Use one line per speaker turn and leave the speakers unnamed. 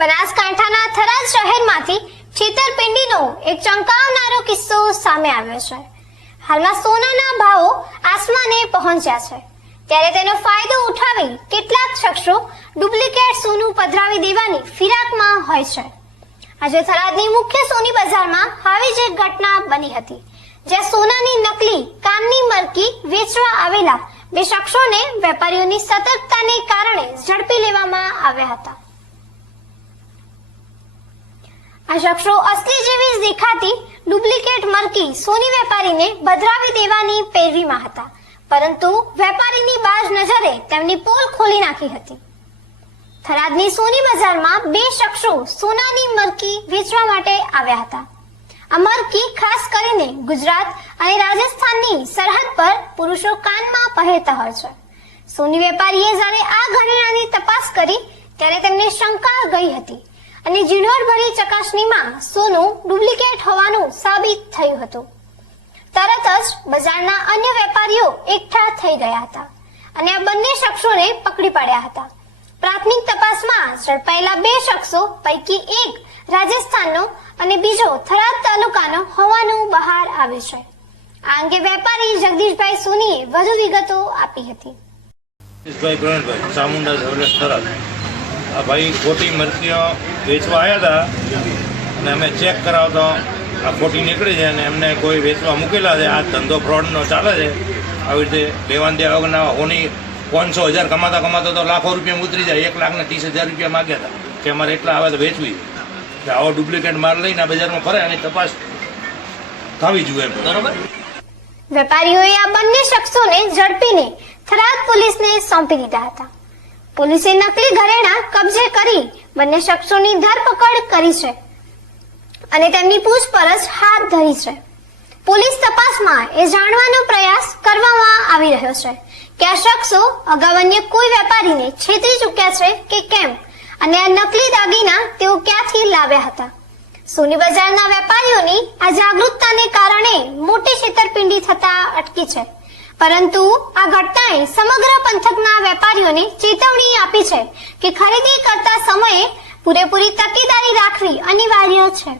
બનાસકાંઠાના થરાદ શહેરમાંથી છેતરપિંડીનો એક ચંકાવનારો કિસ્સો સામે આવ્યો છે. હાલમાં સોનાના ભાવો આસમાને પહોંચ્યા છે. ત્યારે તેનો ફાયદો ઉઠાવી કેટલાક શખ્સો ડુપ્લિકેટ સોનું પધરાવી દેવાની ફિરાકમાં હોય છે. આજે થરાદની મુખ્ય સોની બજારમાં આવી જ એક ઘટના બની હતી, જ્યાં સોનાની નકલી કાનની મરકી વેચવા આવેલા બે શખ્સોને વેપારીઓની સતર્કતાને કારણે ઝડપી લેવામાં આવ્યા હતા. આ શખ્સો અસલી જેવી જ દેખાતી ડુપ્લિકેટ મરકી સોની વેપારીને બદરાવી દેવાની પેરવીમાં હતા. પરંતુ વેપારીની બાજ નજરે તેમની પોલ ખોલી નાખી હતી. થરાદની સોની બજારમાં બે શખ્સો સોનાની મરકી વેચવા માટે આવ્યા હતા. આ મરકી ખાસ કરીને ગુજરાત અને રાજસ્થાનની સરહદ પર પુરુષો કાનમાં પહેરતા હોય છે. સોની વેપારીએ જ્યારે આ ઘરેણાની તપાસ કરી, ત્યારે તેમને શંકા ગઈ હતી. અને ઝીણવટભરી ચકાસણીમાં સોનું ડુપ્લિકેટ હોવાનું સાબિત થયું હતું. તરત જ બજારના અન્ય વેપારીઓ એકઠા થઈ ગયા હતા અને આ બંને શખ્સોને પકડી પાડ્યા હતા. પ્રાથમિક તપાસમાં ઝડપાયેલા બે શખ્સો પૈકી એક રાજસ્થાનનો અને બીજો થરાદ તાલુકાનો હોવાનું બહાર આવ્યું છે. આ અંગે વેપારી જગદીશભાઈ સોનીએ વધુ વિગતો આપી હતી.
જગદીશભાઈ પ્રવીણભાઈ ચામુંડા થરાદ. આ ભાઈ ખોટી મરચીઓ વેચવા આવ્યા હતા અને અમે ચેક કરાવતો આ ખોટી નીકળી છે અને એમને કોઈ વેચવા મૂકેલા છે. આ ધંધો ફ્રોડનો ચાલે છે. આવી રીતે લેવાન દેવા વગરના હોની પાંચસો હજાર કમાતા કમાતા તો લાખો રૂપિયા ઉતરી જાય. એક લાખને ત્રીસ હજાર રૂપિયા માગ્યા હતા કે અમારે એટલા આવે તો વેચવી. કે આવો ડુપ્લિકેટ માલ લઈને બજારમાં ફરે અને તપાસ થવી જોઈએ એમ.
બરોબર?
વેપારીઓએ આ બંને શખ્સોને ઝડપીને થરાદ પોલીસને સોંપી દીધા હતા. પોલીસે નકલી ઘરેણા કબજે કરી બંને શખ્સોની ધરપકડ કરી છે અને તેમની પૂછપરછ હાથ ધરી છે. પોલીસ તપાસમાં એ જાણવાનો પ્રયાસ કરવામાં આવી રહ્યો છે કે આ શખ્સો અગાઉ અન્ય કોઈ વેપારીને છેતરી ચૂક્યા છે કે કેમ અને આ નકલી દાગીના તેઓ ક્યાંથી લાવ્યા હતા? સોની બજારના વેપારીઓની આ જાગૃતતાને કારણે મોટી છેતરપિંડી થતા અટકી છે. પરંતુ આ ઘટનાએ સમગ્ર પંથકના વેપારીઓને ચેતવણી આપી છે કે ખરીદી કરતા સમયે પૂરેપૂરી તકેદારી રાખવી અનિવાર્ય છે.